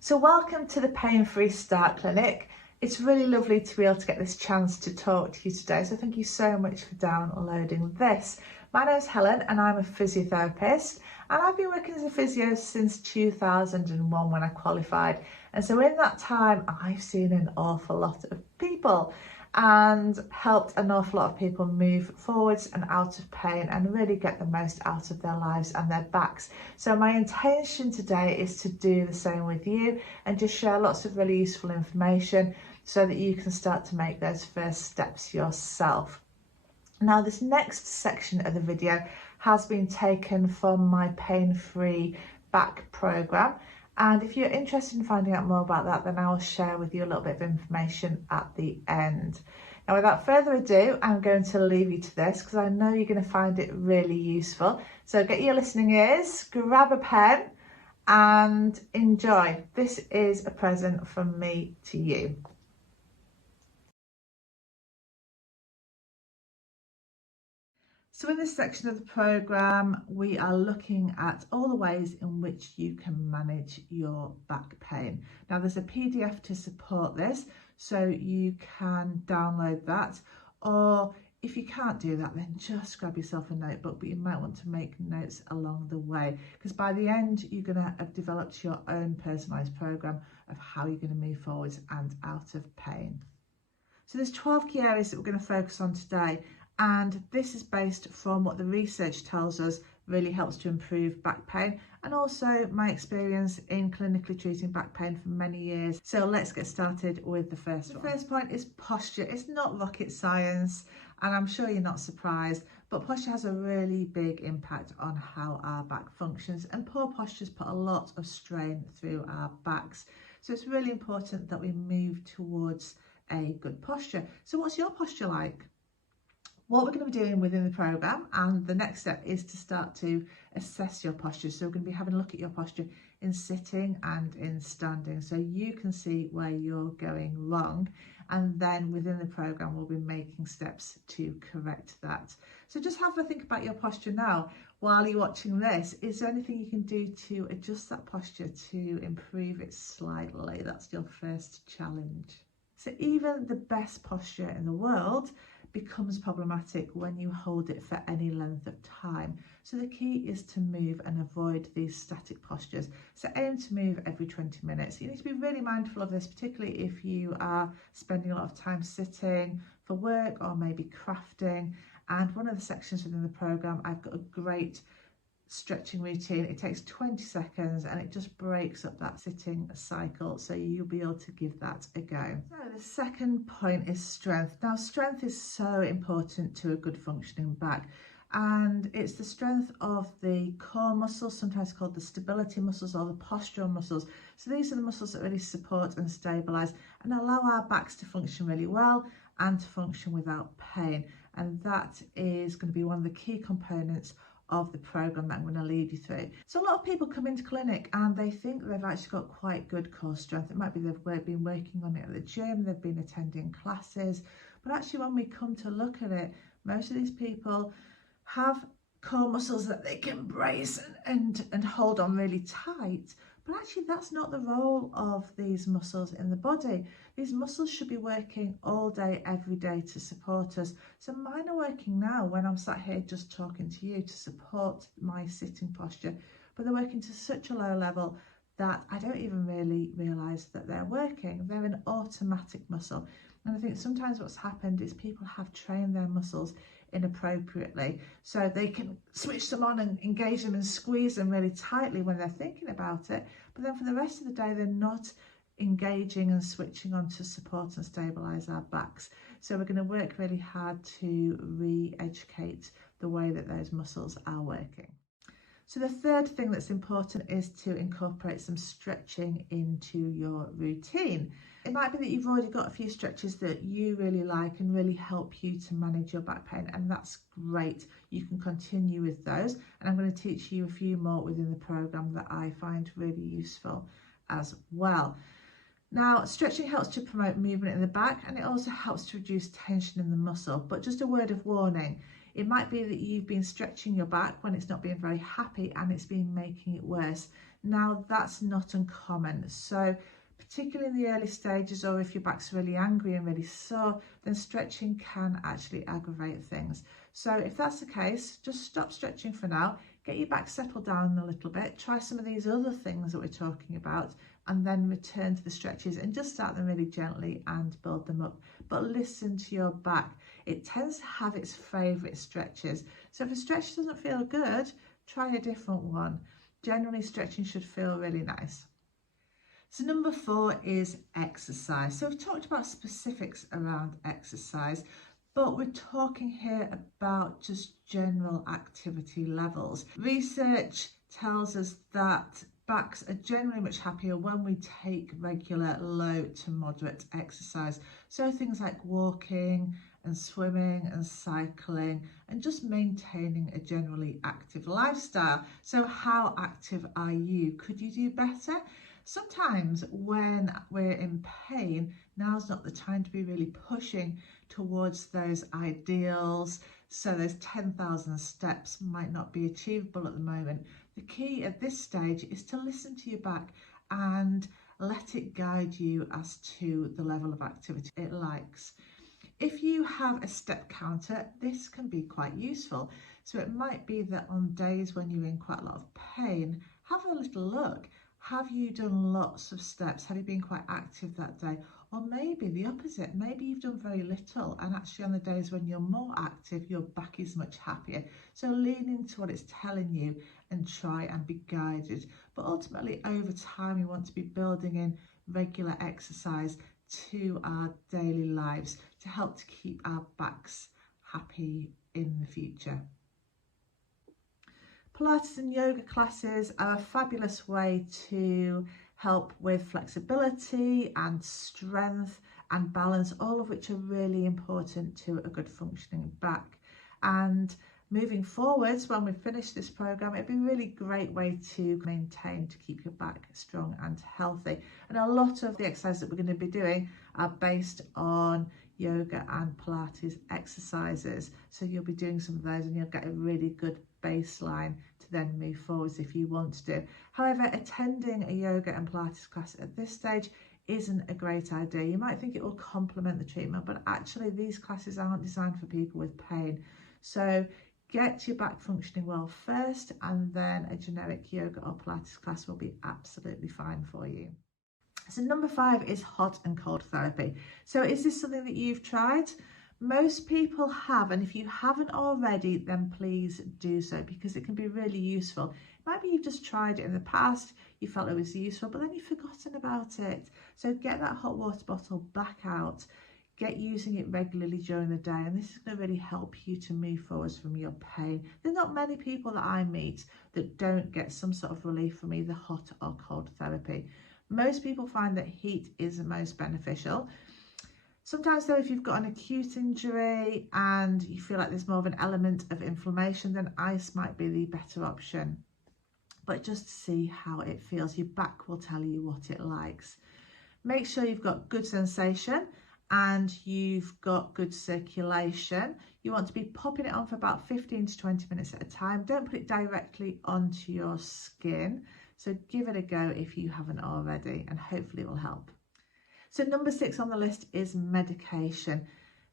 So welcome to the Pain Free Start Clinic. It's really lovely to be able to get this chance to talk to you today. So thank you so much for downloading this. My name is Helen and I'm a physiotherapist, and I've been working as a physio since 2001 when I qualified. And so in that time, I've seen an awful lot of people and helped an awful lot of people move forwards and out of pain and really get the most out of their lives and their backs. So my intention today is to do the same with you and just share lots of really useful information so that you can start to make those first steps yourself. Now, this next section of the video has been taken from my pain-free back program. And if you're interested in finding out more about that, then I will share with you a little bit of information at the end. Now, without further ado, I'm going to leave you to this because I know you're going to find it really useful. So get your listening ears, grab a pen and enjoy. This is a present from me to you. So in this section of the programme, we are looking at all the ways in which you can manage your back pain. Now there's a PDF to support this, so you can download that, or if you can't do that, then just grab yourself a notebook, but you might want to make notes along the way, because by the end, you're going to have developed your own personalised programme of how you're going to move forwards and out of pain. So there's 12 key areas that we're going to focus on today. And this is based from what the research tells us really helps to improve back pain, and also my experience in clinically treating back pain for many years. So let's get started with the first one. The first point is posture. It's not rocket science, and I'm sure you're not surprised, but posture has a really big impact on how our back functions, and poor postures put a lot of strain through our backs. So it's really important that we move towards a good posture. So what's your posture like? What we're going to be doing within the programme, and the next step is to start to assess your posture. So we're going to be having a look at your posture in sitting and in standing, so you can see where you're going wrong, and then within the programme we'll be making steps to correct that. So just have a think about your posture now while you're watching this. Is there anything you can do to adjust that posture to improve it slightly? That's your first challenge. So even the best posture in the world becomes problematic when you hold it for any length of time. So the key is to move and avoid these static postures. So aim to move every 20 minutes. You need to be really mindful of this, particularly if you are spending a lot of time sitting for work or maybe crafting. And one of the sections within the programme, I've got a great stretching routine. It takes 20 seconds and it just breaks up that sitting cycle, so you'll be able to give that a go. So the second point is strength. Now strength is so important to a good functioning back, and it's the strength of the core muscles, sometimes called the stability muscles or the postural muscles. So these are the muscles that really support and stabilize and allow our backs to function really well and to function without pain, and that is going to be one of the key components of the programme that I'm going to lead you through. So a lot of people come into clinic and they think they've actually got quite good core strength. It might be they've been working on it at the gym, they've been attending classes, but actually when we come to look at it, most of these people have core muscles that they can brace and hold on really tight. But actually that's not the role of these muscles in the body. These muscles should be working all day, every day to support us. So mine are working now when I'm sat here just talking to you to support my sitting posture, but they're working to such a low level that I don't even really realise that they're working. They're an automatic muscle. And I think sometimes what's happened is people have trained their muscles inappropriately, so they can switch them on and engage them and squeeze them really tightly when they're thinking about it, but then for the rest of the day they're not engaging and switching on to support and stabilize our backs. So we're going to work really hard to re-educate the way that those muscles are working. So the third thing that's important is to incorporate some stretching into your routine. It might be that you've already got a few stretches that you really like and really help you to manage your back pain, and that's great. You can continue with those, and I'm going to teach you a few more within the programme that I find really useful as well. Now, stretching helps to promote movement in the back, and it also helps to reduce tension in the muscle. But just a word of warning, it might be that you've been stretching your back when it's not been very happy and it's been making it worse. Now that's not uncommon, so particularly in the early stages, or if your back's really angry and really sore, then stretching can actually aggravate things. So if that's the case, just stop stretching for now, get your back settled down a little bit, try some of these other things that we're talking about, and then return to the stretches and just start them really gently and build them up. But listen to your back. It tends to have its favourite stretches. So if a stretch doesn't feel good, try a different one. Generally, stretching should feel really nice. So number 4 is exercise. So we've talked about specifics around exercise, but we're talking here about just general activity levels. Research tells us that backs are generally much happier when we take regular low to moderate exercise. So things like walking and swimming and cycling and just maintaining a generally active lifestyle. So how active are you? Could you do better? Sometimes when we're in pain, now's not the time to be really pushing towards those ideals. So those 10,000 steps might not be achievable at the moment. The key at this stage is to listen to your back and let it guide you as to the level of activity it likes. If you have a step counter, this can be quite useful. So it might be that on days when you're in quite a lot of pain, have a little look. Have you done lots of steps? Have you been quite active that day? Or maybe the opposite, maybe you've done very little, and actually on the days when you're more active, your back is much happier. So lean into what it's telling you and try and be guided. But ultimately, over time, we want to be building in regular exercise to our daily lives to help to keep our backs happy in the future. Pilates and yoga classes are a fabulous way to help with flexibility and strength and balance, all of which are really important to a good functioning back. And moving forwards, when we finish this program, it'd be a really great way to maintain, to keep your back strong and healthy. And a lot of the exercises that we're going to be doing are based on yoga and Pilates exercises. So you'll be doing some of those and you'll get a really good baseline to then move forwards if you want to do. However, attending a yoga and Pilates class at this stage isn't a great idea. You might think it will complement the treatment, but actually these classes aren't designed for people with pain. So get your back functioning well first, and then a generic yoga or Pilates class will be absolutely fine for you. So number 5 is hot and cold therapy. So is this something that you've tried? Most people have, and if you haven't already, then please do so, because it can be really useful. Maybe you've just tried it in the past, you felt it was useful, but then you've forgotten about it. So get that hot water bottle back out, get using it regularly during the day, and this is going to really help you to move forwards from your pain. There's not many people that I meet that don't get some sort of relief from either hot or cold therapy. Most people find that heat is the most beneficial. Sometimes though, if you've got an acute injury and you feel like there's more of an element of inflammation, then ice might be the better option. But just see how it feels. Your back will tell you what it likes. Make sure you've got good sensation and you've got good circulation. You want to be popping it on for about 15 to 20 minutes at a time. Don't put it directly onto your skin. So give it a go if you haven't already, and hopefully it will help. So number 6 on the list is medication.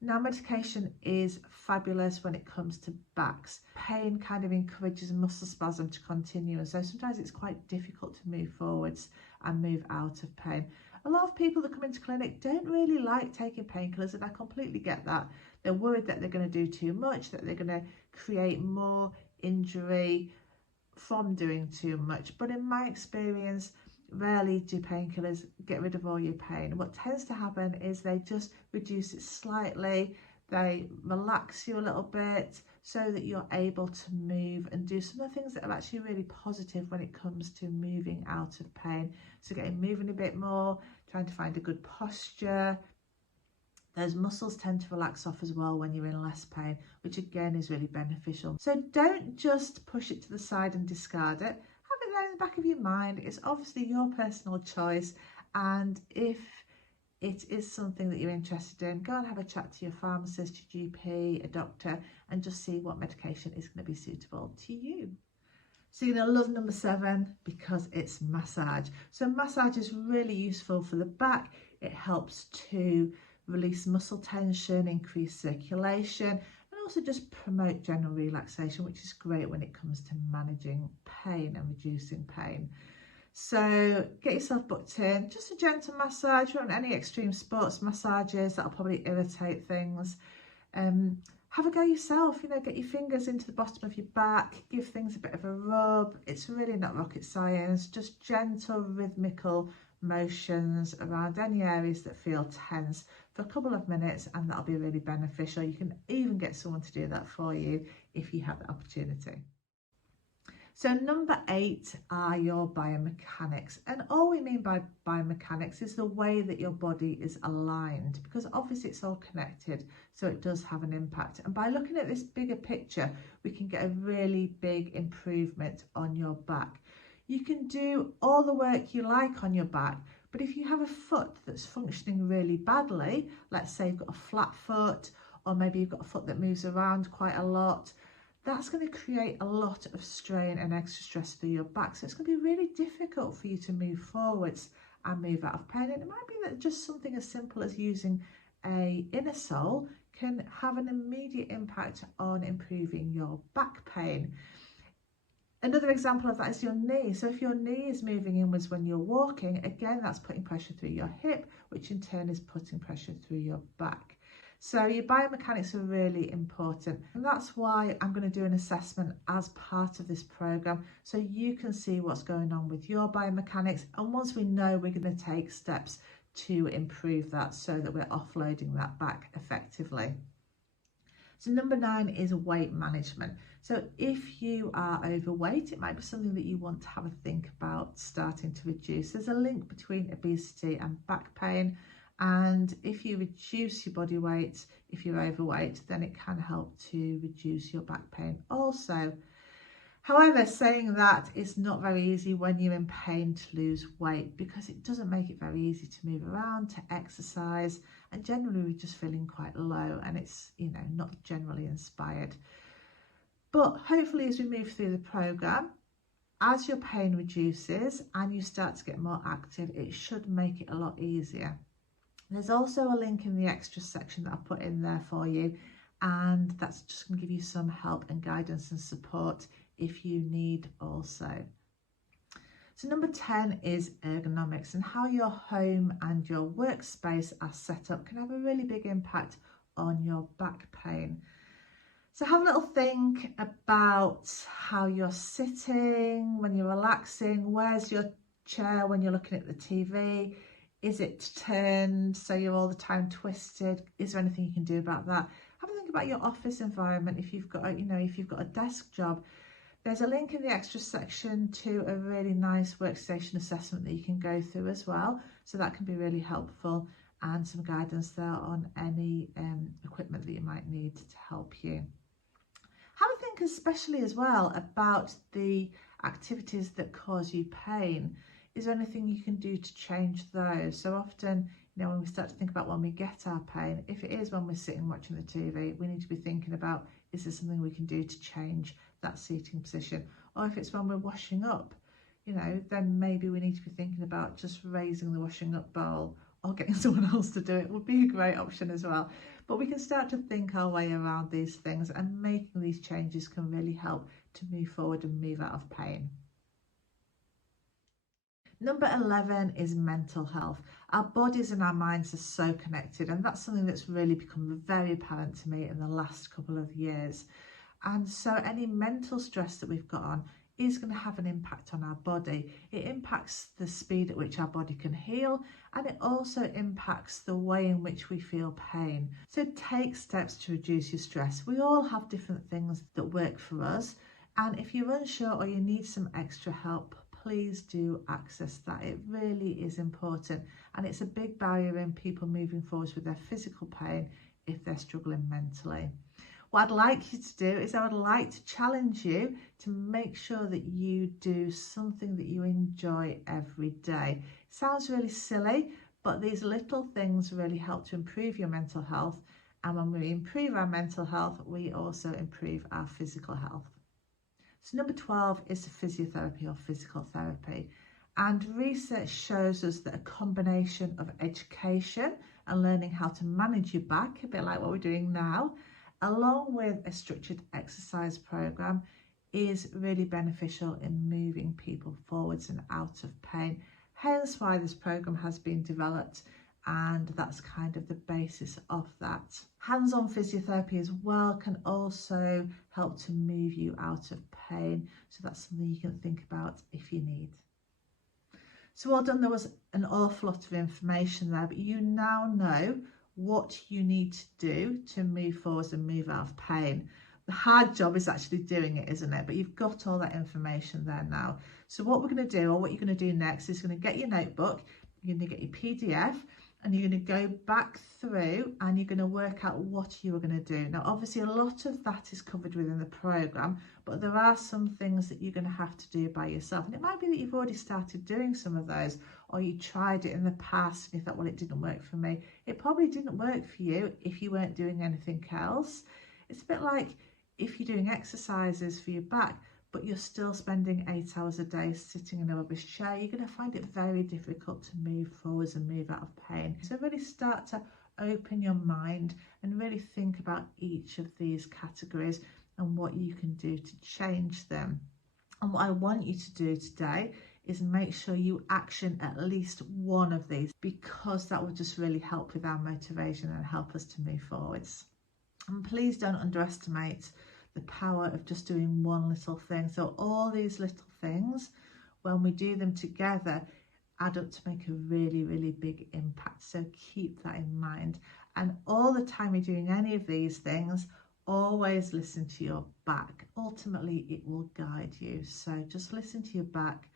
Now, medication is fabulous when it comes to backs. Pain kind of encourages muscle spasm to continue, and so sometimes it's quite difficult to move forwards and move out of pain. A lot of people that come into clinic don't really like taking painkillers, and I completely get that. They're worried that they're going to do too much, that they're going to create more injury from doing too much. But in my experience, rarely do painkillers get rid of all your pain. What tends to happen is they just reduce it slightly, they relax you a little bit so that you're able to move and do some of the things that are actually really positive when it comes to moving out of pain. So getting moving a bit more, trying to find a good posture. Those muscles tend to relax off as well when you're in less pain, which again is really beneficial. So don't just push it to the side and discard it. Have it there in the back of your mind. It's obviously your personal choice, and if it is something that you're interested in, go and have a chat to your pharmacist, your GP, a doctor, and just see what medication is going to be suitable to you. So you're going to love number 7 because it's massage. So massage is really useful for the back. It helps to release muscle tension, increase circulation, and also just promote general relaxation, which is great when it comes to managing pain and reducing pain. So get yourself booked in, just a gentle massage. You don't want any extreme sports massages, that'll probably irritate things. Have a go yourself, you know, get your fingers into the bottom of your back, give things a bit of a rub. It's really not rocket science, just gentle rhythmical motions around any areas that feel tense for a couple of minutes, and that'll be really beneficial. You can even get someone to do that for you if you have the opportunity. So number 8 are your biomechanics, and all we mean by biomechanics is the way that your body is aligned, because obviously it's all connected, so it does have an impact. And by looking at this bigger picture, we can get a really big improvement on your back. You can do all the work you like on your back, but if you have a foot that's functioning really badly, let's say you've got a flat foot, or maybe you've got a foot that moves around quite a lot, that's going to create a lot of strain and extra stress through your back. So it's going to be really difficult for you to move forwards and move out of pain. And it might be that just something as simple as using a inner sole can have an immediate impact on improving your back pain. Another example of that is your knee. So if your knee is moving inwards when you're walking, again, that's putting pressure through your hip, which in turn is putting pressure through your back. So your biomechanics are really important, and that's why I'm going to do an assessment as part of this program, so you can see what's going on with your biomechanics, and once we know, we're going to take steps to improve that so that we're offloading that back effectively. So number 9 is weight management. So if you are overweight, it might be something that you want to have a think about starting to reduce. There's a link between obesity and back pain. And if you reduce your body weight, if you're overweight, then it can help to reduce your back pain also. However, saying that, it's not very easy when you're in pain to lose weight, because it doesn't make it very easy to move around, to exercise, and generally we're just feeling quite low, and it's, you know, not generally inspired. But hopefully as we move through the program, as your pain reduces and you start to get more active, it should make it a lot easier. There's also a link in the extras section that I put in there for you, and that's just going to give you some help and guidance and support if you need also. So number 10 is ergonomics, and how your home and your workspace are set up can have a really big impact on your back pain. So have a little think about how you're sitting when you're relaxing. Where's your chair when you're looking at the TV? Is it turned so you're all the time twisted? Is there anything you can do about that? Have a think about your office environment. If you've got, if you've got a desk job, there's a link in the extra section to a really nice workstation assessment that you can go through as well. So that can be really helpful, and some guidance there on any equipment that you might need to help you. Have a think especially as well about the activities that cause you pain. Is there anything you can do to change those? So often, when we start to think about when we get our pain, if it is when we're sitting watching the TV, we need to be thinking about, is there something we can do to change that seating position? Or if it's when we're washing up, then maybe we need to be thinking about just raising the washing up bowl, or getting someone else to do it would be a great option as well. But we can start to think our way around these things, and making these changes can really help to move forward and move out of pain. Number 11 is mental health. Our bodies and our minds are so connected, and that's something that's really become very apparent to me in the last couple of years. And so any mental stress that we've got on is going to have an impact on our body. It impacts the speed at which our body can heal, and it also impacts the way in which we feel pain. So take steps to reduce your stress. We all have different things that work for us, and if you're unsure or you need some extra help, please do access that. It really is important, and it's a big barrier in people moving forward with their physical pain if they're struggling mentally. What I'd like you to do is I would like to challenge you to make sure that you do something that you enjoy every day. It sounds really silly, but these little things really help to improve your mental health, and when we improve our mental health, we also improve our physical health. So number 12 is physiotherapy or physical therapy. And research shows us that a combination of education and learning how to manage your back, a bit like what we're doing now, along with a structured exercise program, is really beneficial in moving people forwards and out of pain. Hence why this program has been developed, and that's kind of the basis of that. Hands-on physiotherapy as well can also help to move you out of pain, so that's something you can think about if you need. So well done, there was an awful lot of information there, but you now know what you need to do to move forwards and move out of pain. The hard job is actually doing it, isn't it? But you've got all that information there now. So what we're going to do, or what you're going to do next, is going to get your notebook, you're going to get your PDF, and you're going to go back through and you're going to work out what you are going to do. Now, obviously, a lot of that is covered within the programme, but there are some things that you're going to have to do by yourself. And it might be that you've already started doing some of those, or you tried it in the past and you thought, well, it didn't work for me. It probably didn't work for you if you weren't doing anything else. It's a bit like if you're doing exercises for your back, but you're still spending 8 hours a day sitting in a rubbish chair, you're going to find it very difficult to move forwards and move out of pain. So really start to open your mind and really think about each of these categories and what you can do to change them. And what I want you to do today is make sure you action at least one of these, because that will just really help with our motivation and help us to move forwards. And please don't underestimate the power of just doing one little thing. So all these little things, when we do them together, add up to make a really, really big impact. So keep that in mind. And all the time you're doing any of these things, always listen to your back. Ultimately, it will guide you. So just listen to your back.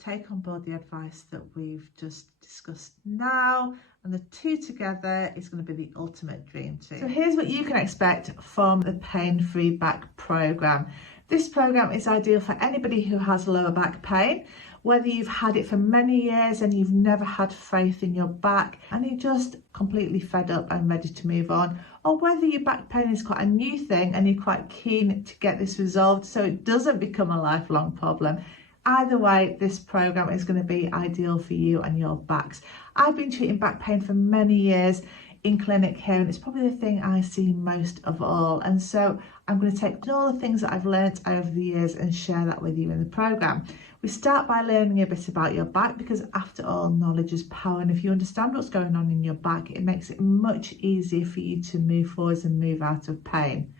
Take on board the advice that we've just discussed now, and the two together is going to be the ultimate dream team. So here's what you can expect from the Pain-Free Back program. This program is ideal for anybody who has lower back pain, whether you've had it for many years and you've never had faith in your back and you're just completely fed up and ready to move on, or whether your back pain is quite a new thing and you're quite keen to get this resolved so it doesn't become a lifelong problem. Either way, this program is going to be ideal for you and your backs. I've been treating back pain for many years in clinic here, and it's probably the thing I see most of all. And so I'm going to take all the things that I've learnt over the years and share that with you in the program. We start by learning a bit about your back, because after all, knowledge is power. And if you understand what's going on in your back, it makes it much easier for you to move forwards and move out of pain.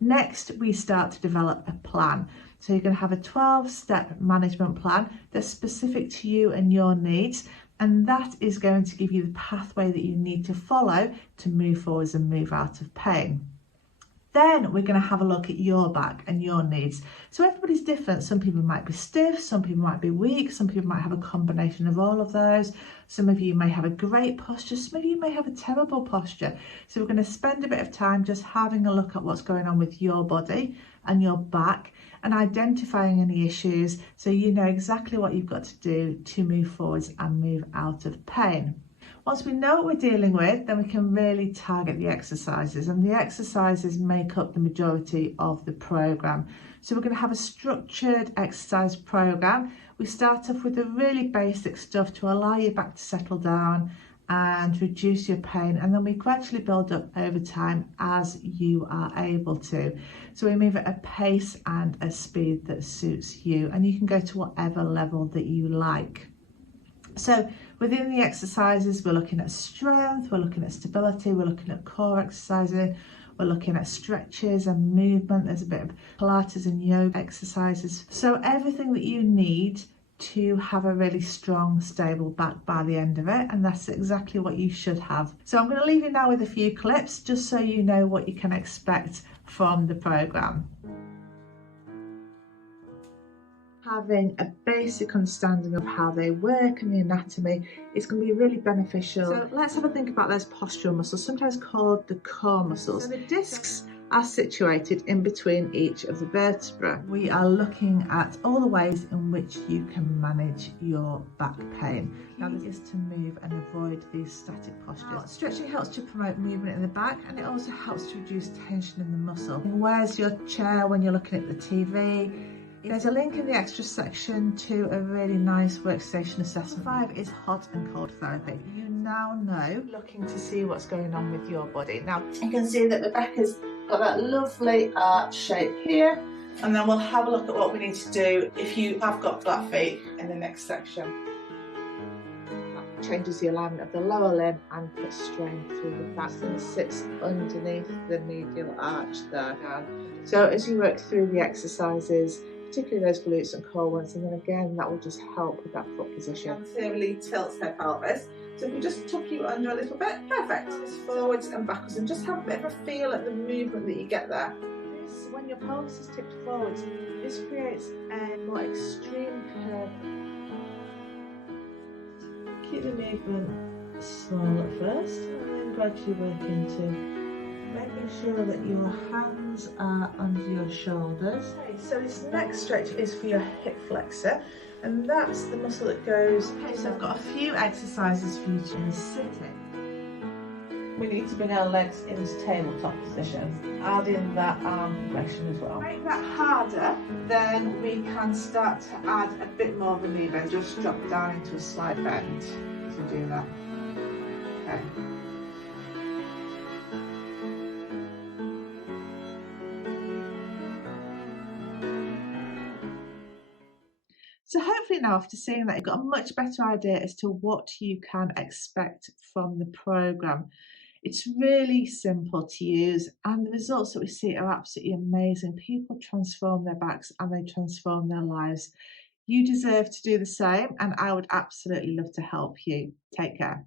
Next, we start to develop a plan. So you're going to have a 12-step management plan that's specific to you and your needs, and that is going to give you the pathway that you need to follow to move forwards and move out of pain. Then we're going to have a look at your back and your needs. So everybody's different. Some people might be stiff, some people might be weak, some people might have a combination of all of those. Some of you may have a great posture, some of you may have a terrible posture. So we're going to spend a bit of time just having a look at what's going on with your body and your back and identifying any issues, so you know exactly what you've got to do to move forwards and move out of pain. Once we know what we're dealing with, then we can really target the exercises, and the exercises make up the majority of the program. So we're going to have a structured exercise program. We start off with the really basic stuff to allow your back to settle down and reduce your pain, and then we gradually build up over time as you are able to. So we move at a pace and a speed that suits you, and you can go to whatever level that you like. So within the exercises, we're looking at strength, we're looking at stability, we're looking at core exercising, we're looking at stretches and movement. There's a bit of Pilates and yoga exercises. So everything that you need to have a really strong, stable back by the end of it, and that's exactly what you should have. So I'm going to leave you now with a few clips just so you know what you can expect from the program. Having a basic understanding of how they work and the anatomy is going to be really beneficial. So let's have a think about those postural muscles, sometimes called the core muscles. So the discs are situated in between each of the vertebrae. We are looking at all the ways in which you can manage your back pain. Now, this is to move and avoid these static postures. Stretching helps to promote movement in the back, and it also helps to reduce tension in the muscle. Where's your chair when you're looking at the TV? There's a link in the extra section to a really nice workstation assessment. 5 is hot and cold therapy. You now know, looking to see what's going on with your body. Now you can see that Rebecca's got that lovely arch shape here, and then we'll have a look at what we need to do if you have got flat feet in the next section. That changes the alignment of the lower limb and puts strain through the back, and sits underneath the medial arch there. So as you work through the exercises, particularly those glutes and core ones, and then again that will just help with that foot position. Anteriorly tilts their pelvis. So if we just tuck you under a little bit, perfect. Just forwards and backwards, and just have a bit of a feel at the movement that you get there. This, when your pelvis is tipped forwards, this creates a more extreme curve. Keep the movement small at first, and then gradually work into making sure that your hands are under your shoulders. Okay, so this next stretch is for your hip flexor, and that's the muscle that goes. Okay, so I've got a few exercises for you to sit in. We need to bring our legs into tabletop position, add in that arm progression as well. Make that harder, then we can start to add a bit more of a knee bend. Just drop down into a slight bend as we do that. Okay. So hopefully now, after seeing that, you've got a much better idea as to what you can expect from the programme. It's really simple to use, and the results that we see are absolutely amazing. People transform their backs and they transform their lives. You deserve to do the same, and I would absolutely love to help you. Take care.